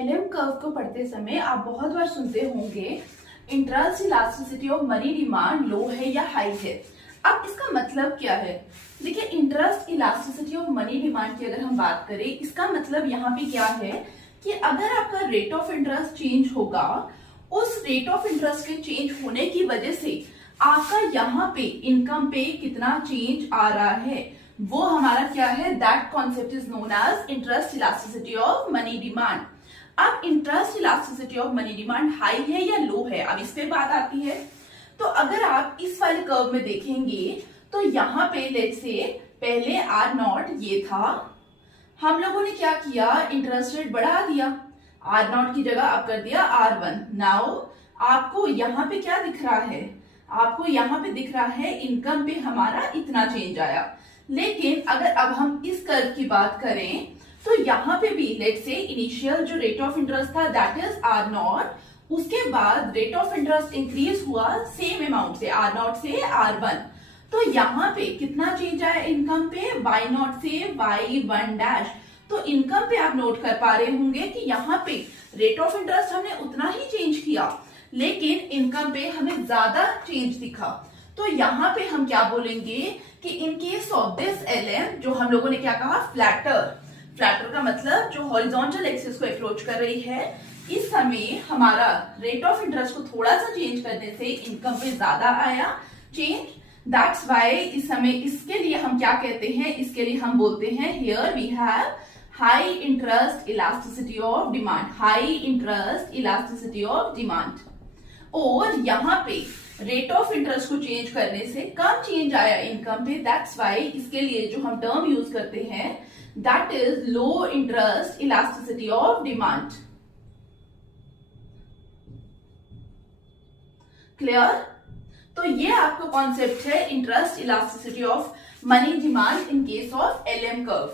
LM curve को पढ़ते समय आप बहुत बार सुनते होंगे interest elasticity of money demand low है या हाई है। अब इसका मतलब क्या है? देखिए, interest elasticity of money demand की अगर हम बात करें, इसका मतलब यहाँ पे क्या है कि अगर आपका रेट ऑफ इंटरेस्ट चेंज होगा, उस रेट ऑफ इंटरेस्ट के चेंज होने की वजह से आपका यहाँ पे इनकम पे कितना चेंज आ रहा है, वो हमारा क्या है, that concept is known as interest elasticity of money demand. अब interest elasticity of money demand high है या लो है, अब इस पे बात आती है। तो अगर आप इस वाले कर्व में देखेंगे तो यहाँ पे लेट्स से पहले आर नॉट ये था, हम लोगों ने क्या किया, इंटरेस्ट रेट बढ़ा दिया, आर नॉट की जगह आप कर दिया R1। नाउ आपको यहाँ पे क्या दिख रहा है, आपको यहाँ पे दिख रहा है इनकम पे हमारा इतना चेंज आया। लेकिन अगर अब हम इस कर्व की बात करें तो यहाँ पे भी लेट्स से इनिशियल जो रेट ऑफ इंटरेस्ट था दैट इज R0, उसके बाद रेट ऑफ इंटरेस्ट इंक्रीज हुआ सेम अमाउंट से R0 से R1। तो यहाँ पे कितना चेंज आया इनकम पे, Y0 से Y1 डैश। तो इनकम पे आप नोट कर पा रहे होंगे कि यहाँ पे रेट ऑफ इंटरेस्ट हमने उतना ही चेंज किया, लेकिन इनकम पे हमें ज्यादा चेंज दिखा। तो यहाँ पे हम क्या बोलेंगे कि इन केस ऑफ दिस LM, जो हम लोगों ने क्या कहा, फ्लैटर का मतलब जो हॉरिजॉन्टल एक्सिस को अप्रोच कर रही है, इस समय हमारा रेट ऑफ इंटरेस्ट को थोड़ा सा चेंज करने से इनकम पे ज्यादा आया चेंज। दैट्स वाई इस समय इसके लिए हम क्या कहते हैं, इसके लिए हम बोलते हैं here we have high interest elasticity of demand, high interest elasticity of demand. और यहाँ पे रेट ऑफ इंटरेस्ट को चेंज करने से कम चेंज आया इनकम पे, दैट्स वाई इसके लिए जो हम टर्म यूज करते हैं that is low interest elasticity of demand. Clear? तो ये आपका कॉन्सेप्ट है interest elasticity of money demand in case of LM curve.